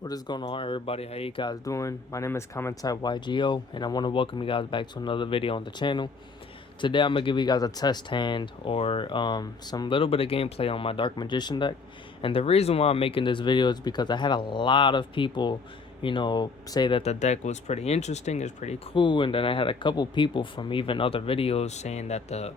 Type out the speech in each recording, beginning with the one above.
What is going on, everybody? How you guys doing? My name is Comment Type YGO, and I want to welcome you guys back to another video on the channel. Today, I'm gonna give you guys a test hand or some little bit of gameplay on my Dark Magician deck. And the reason why I'm making this video is because I had a lot of people, say that the deck was pretty interesting, it's pretty cool, and then I had a couple people from even other videos saying that the,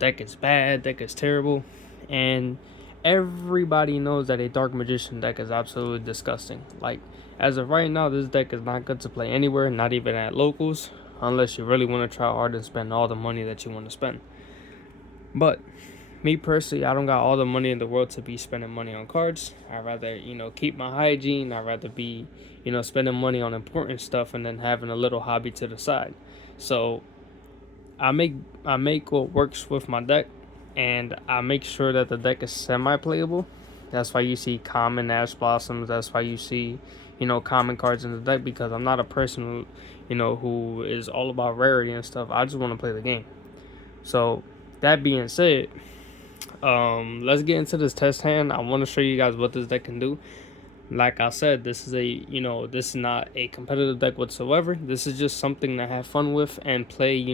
deck is bad, deck is terrible, and everybody knows that a Dark Magician deck is absolutely disgusting. Like, as of right now, this deck is not good to play anywhere, not even at locals, unless you really want to try hard and spend all the money that you want to spend. But me personally, I don't got all the money in the world to be spending money on cards. I'd rather, keep my hygiene. I'd rather be, spending money on important stuff and then having a little hobby to the side. So I make what works with my deck, and I make sure that the deck is semi-playable. That's why you see common Ash Blossoms. That's why you see, common cards in the deck, because I'm not a person who is all about rarity and stuff. I just want to play the game. So that being said, let's get into this test hand. I want to show you guys what this deck can do. Like I said, this is not a competitive deck whatsoever. This is just something to have fun with and play,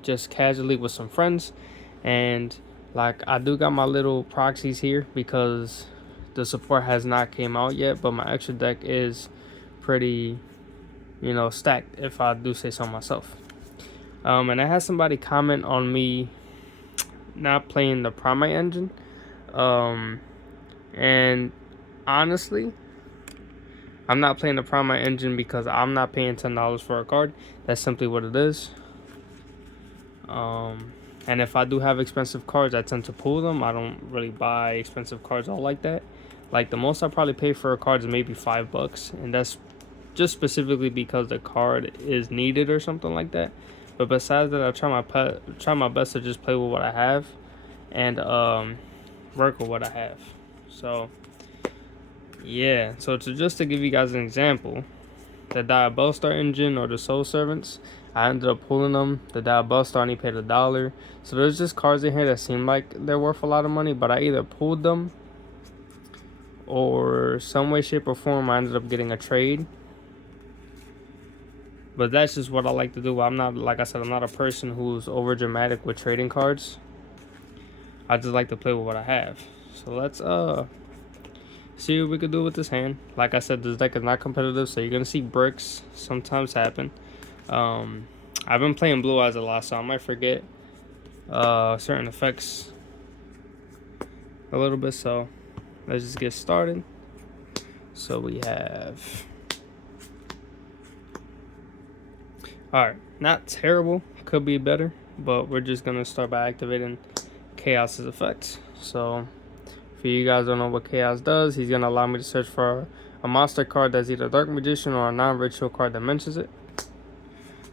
just casually with some friends. And like, I do got my little proxies here because the support has not came out yet, but my extra deck is pretty, stacked, if I do say so myself. And I had somebody comment on me not playing the Primate engine. And honestly, I'm not playing the Primate engine because I'm not paying $10 for a card. That's simply what it is. And if I do have expensive cards, I tend to pull them. I don't really buy expensive cards all like that. Like, the most I probably pay for a card is maybe $5, and that's just specifically because the card is needed or something like that. But besides that, I try my best to just play with what I have and work with what I have. So yeah, so just to give you guys an example, the Diabellstar engine or the Soul Servants, I ended up pulling them. The Diabellstar only paid $1. So there's just cards in here that seem like they're worth a lot of money, but I either pulled them or some way, shape, or form I ended up getting a trade. But that's just what I like to do. I'm not, like I said, I'm not a person who's over dramatic with trading cards. I just like to play with what I have. So let's see what we could do with this hand. Like I said, this deck is not competitive, so you're gonna see bricks sometimes happen. I've been playing Blue Eyes a lot, so I might forget certain effects a little bit. So let's just get started. So we have, alright, not terrible, could be better, but we're just gonna start by activating Chaos's effects. So for you guys don't know what Chaos does, he's gonna allow me to search for a monster card that's either Dark Magician or a non-ritual card that mentions it.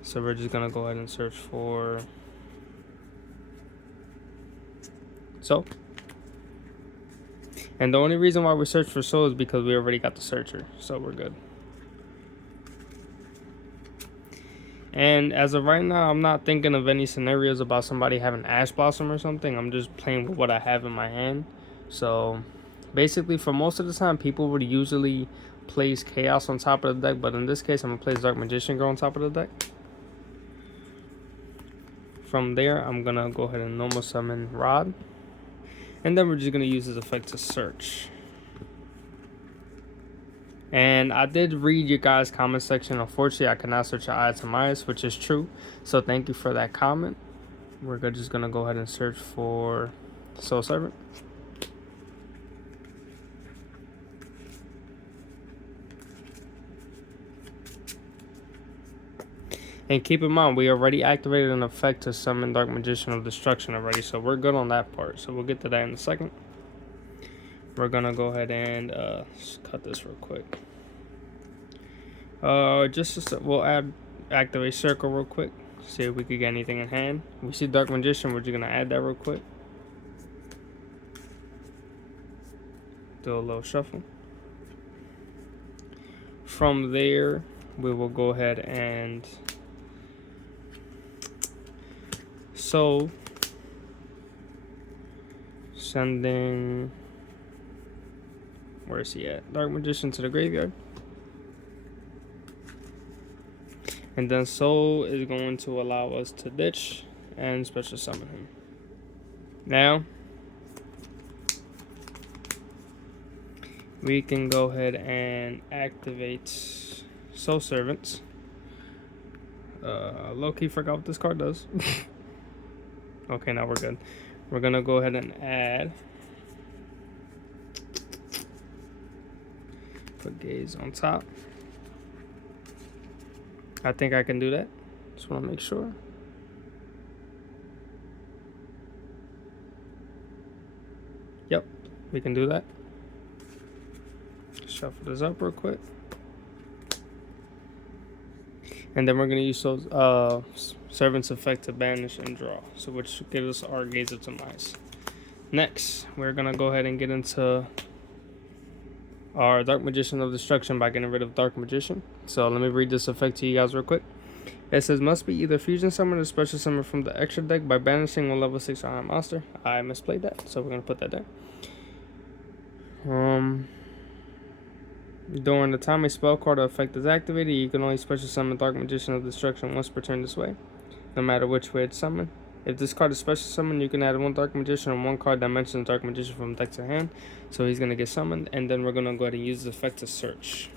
So we're just gonna go ahead and search for Soul. And the only reason why we search for Soul is because we already got the searcher, so we're good. And as of right now, I'm not thinking of any scenarios about somebody having Ash Blossom or something. I'm just playing with what I have in my hand. So basically, for most of the time, people would usually place Chaos on top of the deck, but in this case, I'm gonna place Dark Magician Girl on top of the deck. From there, I'm gonna go ahead and normal summon Rod, and then we're just gonna use this effect to search. And I did read your guys' comment section. Unfortunately, I cannot search your Eye-to-Mias, which is true. So thank you for that comment. We're just gonna go ahead and search for Soul Servant. And keep in mind, we already activated an effect to summon Dark Magician of Destruction already, so we're good on that part. So we'll get to that in a second. We're gonna go ahead and cut this real quick. We'll activate Circle real quick. See if we could get anything in hand. We see Dark Magician, we're just gonna add that real quick. Do a little shuffle. From there, we will go ahead and sending, where is he at? Dark Magician to the graveyard. And then Soul is going to allow us to ditch and special summon him. Now, we can go ahead and activate Soul Servants. Low-key forgot what this card does. Okay, now we're good. We're gonna go ahead and add. Put Gaze on top. I think I can do that. Just want to make sure. Yep, we can do that. Shuffle this up real quick. And then we're going to use those Servant's Effect to banish and draw. So which gives us our Gaze of Demise. Next, we're going to go ahead and get into our Dark Magician of Destruction by getting rid of Dark Magician. So let me read this effect to you guys real quick. It says, must be either fusion summon or special summon from the extra deck by banishing one level 6 or higher monster. I misplayed that, so we're going to put that there. During the time a spell card or effect is activated, you can only special summon Dark Magician of Destruction once per turn this way, no matter which way it's summoned. If this card is special summoned, you can add one Dark Magician on one card that mentions Dark Magician from deck to hand. So he's going to get summoned, and then we're going to go ahead and use the effect to search.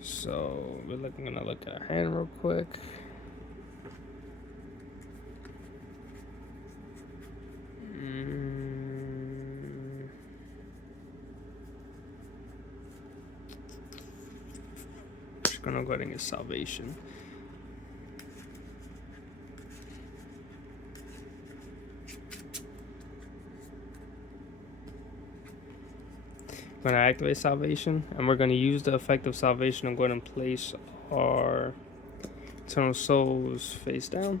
So we're going to look at our hand real quick. Just going to go ahead and get Salvation. We're going to activate Salvation, and we're going to use the effect of Salvation and go ahead and place our Eternal Souls face down.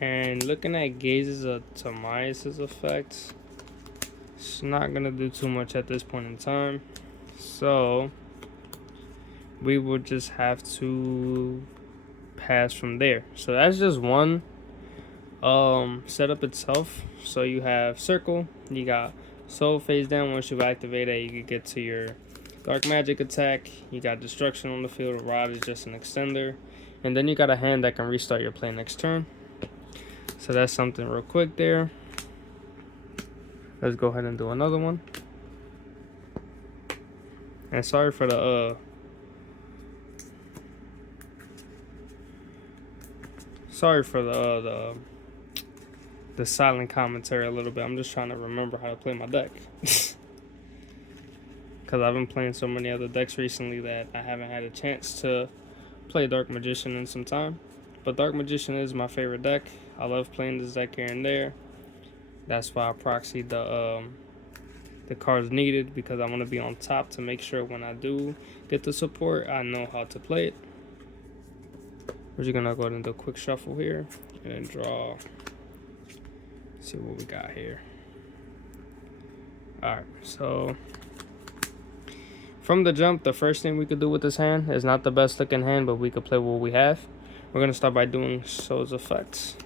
And looking at Gaze's Demise effects, it's not gonna do too much at this point in time, so we will just have to pass from there. So that's just one setup itself. So you have Circle, you got Soul face down. Once you activate it, you can get to your Dark Magic attack. You got Destruction on the field. Rod is just an extender. And then you got a hand that can restart your play next turn. So that's something real quick there. Let's go ahead and do another one. And sorry for the the silent commentary a little bit. I'm just trying to remember how to play my deck. Because I've been playing so many other decks recently that I haven't had a chance to play Dark Magician in some time. But Dark Magician is my favorite deck. I love playing this deck here and there. That's why I proxied the cards needed, because I want to be on top to make sure when I do get the support, I know how to play it. We're just gonna go ahead and do a quick shuffle here and then draw. See what we got here. Alright, so from the jump, the first thing we could do with this hand is not the best looking hand, but we could play what we have. We're gonna start by doing Soul's effects.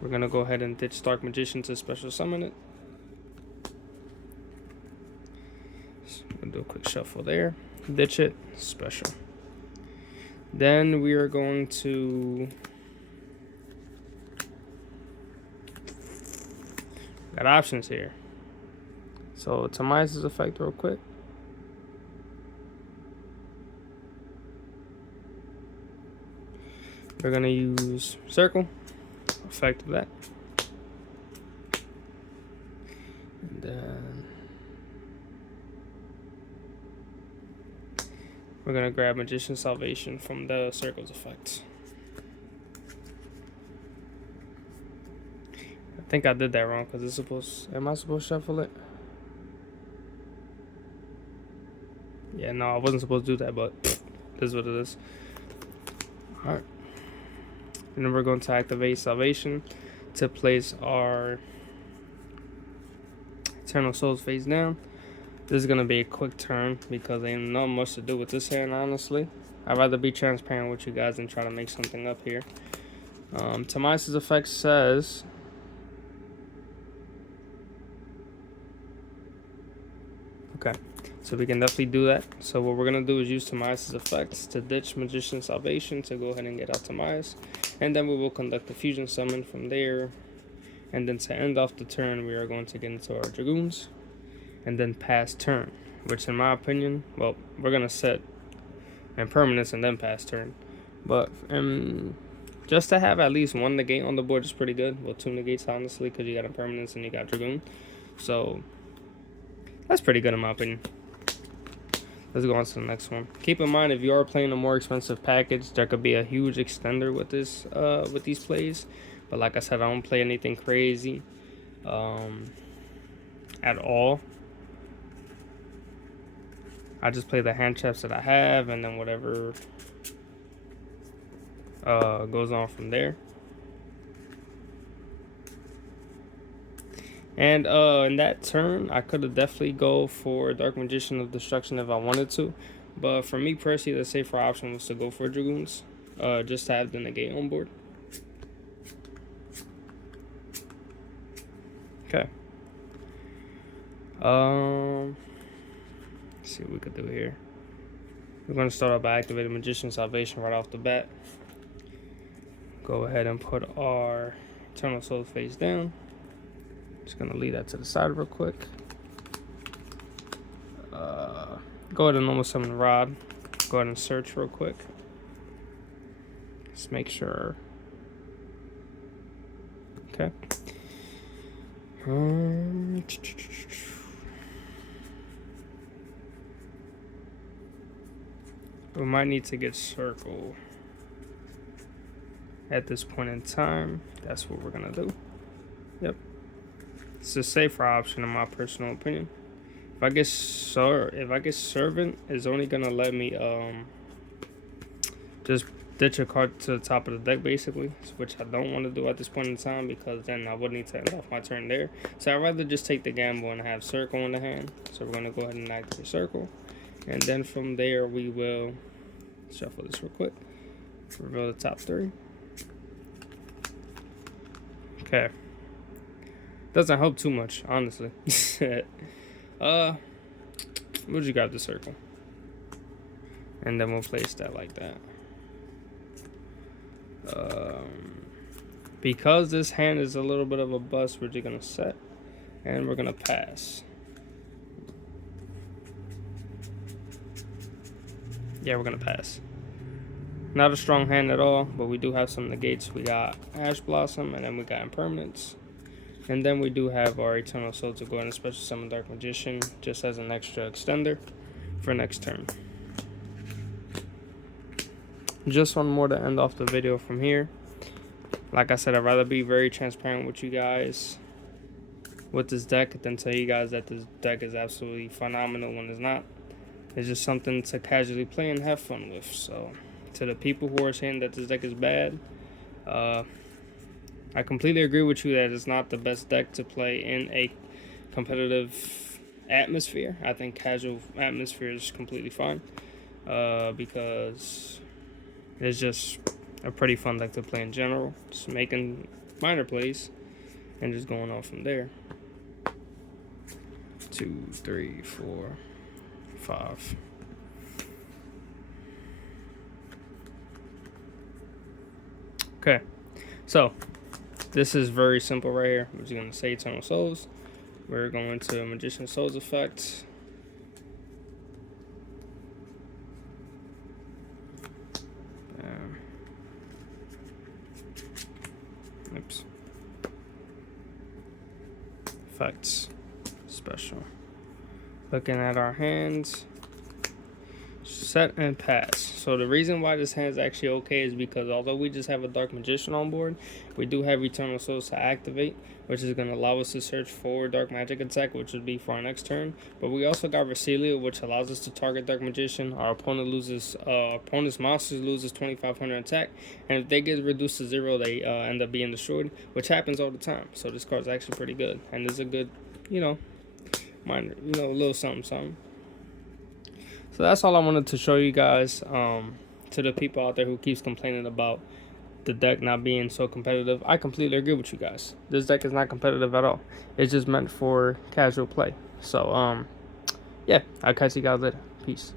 We're gonna go ahead and ditch Dark Magician to special summon it. So we'll do a quick shuffle there. Ditch it, special. Then we are going to got options here. So Demise effect real quick. We're gonna use Circle, effect of that. And then we're gonna grab Magician Salvation from the Circle's effect. I think I did that wrong because it's supposed. Am I supposed to shuffle it? Yeah, no, I wasn't supposed to do that, but this is what it is. Alright. And then we're going to activate Salvation to place our Eternal Souls face down. This is going to be a quick turn because ain't not much to do with this hand, honestly. I'd rather be transparent with you guys than try to make something up here. Timaeus' effect says... Okay, so we can definitely do that. So what we're going to do is use Timaeus' effects to ditch Magician's Salvation to go ahead and get out Timaeus. And then we will conduct the Fusion Summon from there. And then to end off the turn, we are going to get into our Dragoons. And then pass turn. Which in my opinion, well, we're going to set Impermanence and then pass turn. But just to have at least one negate on the board is pretty good. Well, 2 negates, honestly, because you got Impermanence and you got Dragoon. So that's pretty good in my opinion. Let's go on to the next one. Keep in mind, if you are playing a more expensive package, there could be a huge extender with this, with these plays. But like I said, I don't play anything crazy at all. I just play the hand traps that I have, and then whatever goes on from there. And in that turn, I could have definitely go for Dark Magician of Destruction if I wanted to. But for me personally, the safer option was to go for Dragoons, just to have the negate on board. Okay. Let's see what we could do here. We're going to start off by activating Magician's Salvation right off the bat. Go ahead and put our Eternal Soul face down. Just going to leave that to the side real quick. Go ahead and normal summon Rod. Go ahead and search real quick. Just make sure. Okay. We might need to get Circle at this point in time. That's what we're gonna do. Yep, it's a safer option in my personal opinion. If I get Servant, is only gonna let me just ditch a card to the top of the deck basically, which I don't want to do at this point in time because then I would need to end off my turn there. So I'd rather just take the gamble and have Circle in the hand. So we're gonna go ahead and activate Circle, and then from there we will shuffle this real quick. Reveal the top 3. Okay. Doesn't help too much, honestly. We'll just grab the Circle, and then we'll place that like that. Because this hand is a little bit of a bust, we're just gonna set, and we're gonna pass. Yeah, we're gonna pass. Not a strong hand at all, but we do have some negates. We got Ash Blossom, and then we got Impermanence. And then we do have our Eternal Soul to go ahead and special summon Dark Magician, just as an extra extender for next turn. Just one more to end off the video from here. Like I said, I'd rather be very transparent with you guys with this deck than tell you guys that this deck is absolutely phenomenal when it's not. It's just something to casually play and have fun with. So to the people who are saying that this deck is bad, I completely agree with you that it's not the best deck to play in a competitive atmosphere. I think casual atmosphere is completely fine, because it's just a pretty fun deck to play in general. Just making minor plays and just going off from there. 2, 3, 4, 5. Okay, so this is very simple right here. We're just going to say Eternal Souls. We're going to Magician Souls effect. Oops. Effects. Special. Looking at our hands. set and pass. So the reason why this hand is actually okay is because although we just have a Dark Magician on board, we do have Eternal Souls to activate, which is going to allow us to search for Dark Magic attack, which would be for our next turn. But we also got Resilio, which allows us to target Dark Magician. Our opponent's monsters loses 2,500 attack, and if they get reduced to 0, they end up being destroyed, which happens all the time. So this card's actually pretty good, and is a good, minor, a little something. So that's all I wanted to show you guys. To the people out there who keeps complaining about the deck not being so competitive, I completely agree with you guys. This deck is not competitive at all. It's just meant for casual play. So yeah, I'll catch you guys later. Peace.